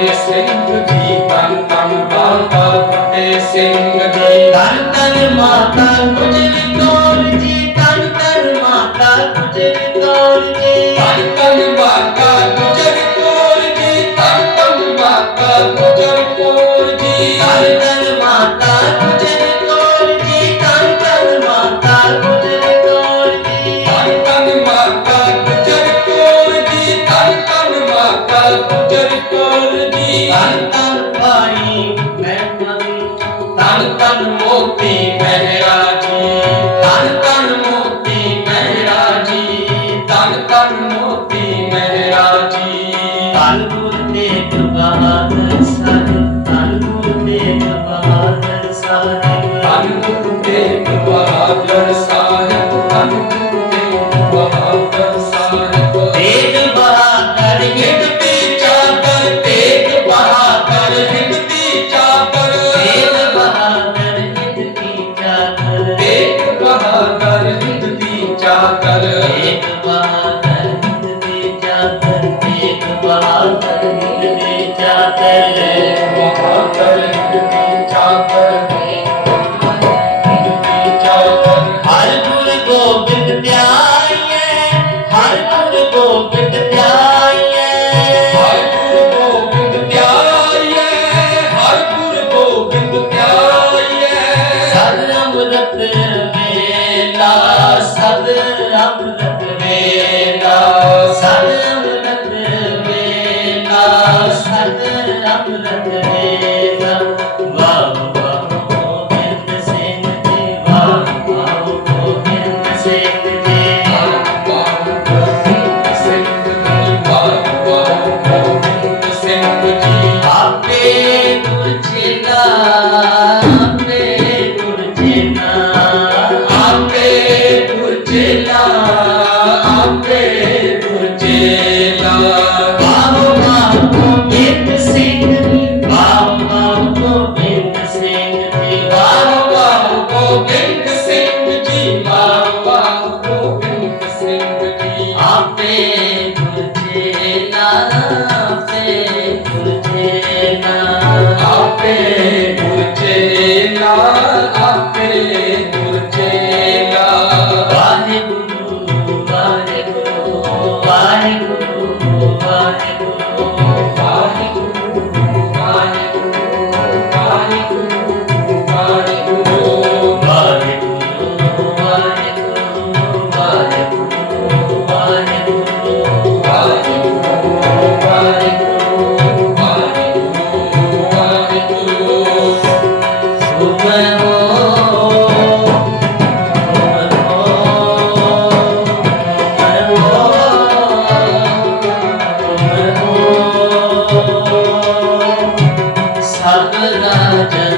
ए सिंह की तन तन तन तन ए सिंह की तन तन माता मुझे तोड़ जी तन तन माता मुझे तोड़ जी तन तन माता मुझे तोड़ जी तन तन माता मुझे तोड़ जी तन तन माता मुझे तोड़ जी तन तन माता मुझे तोड़ जी तन तन माता मुझे तोड़ जी तन तन माता मुझे तोड़ 来 Sadr Raja.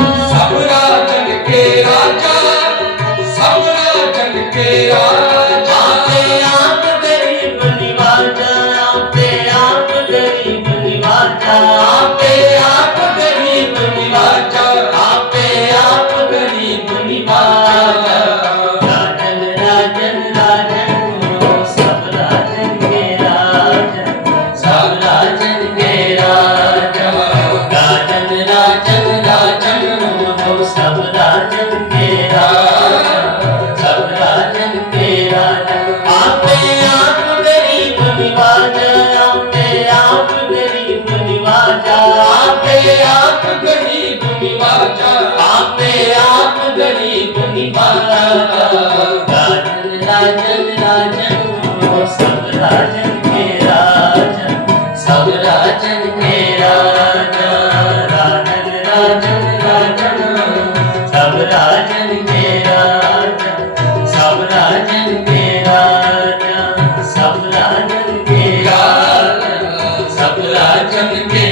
Jumping in.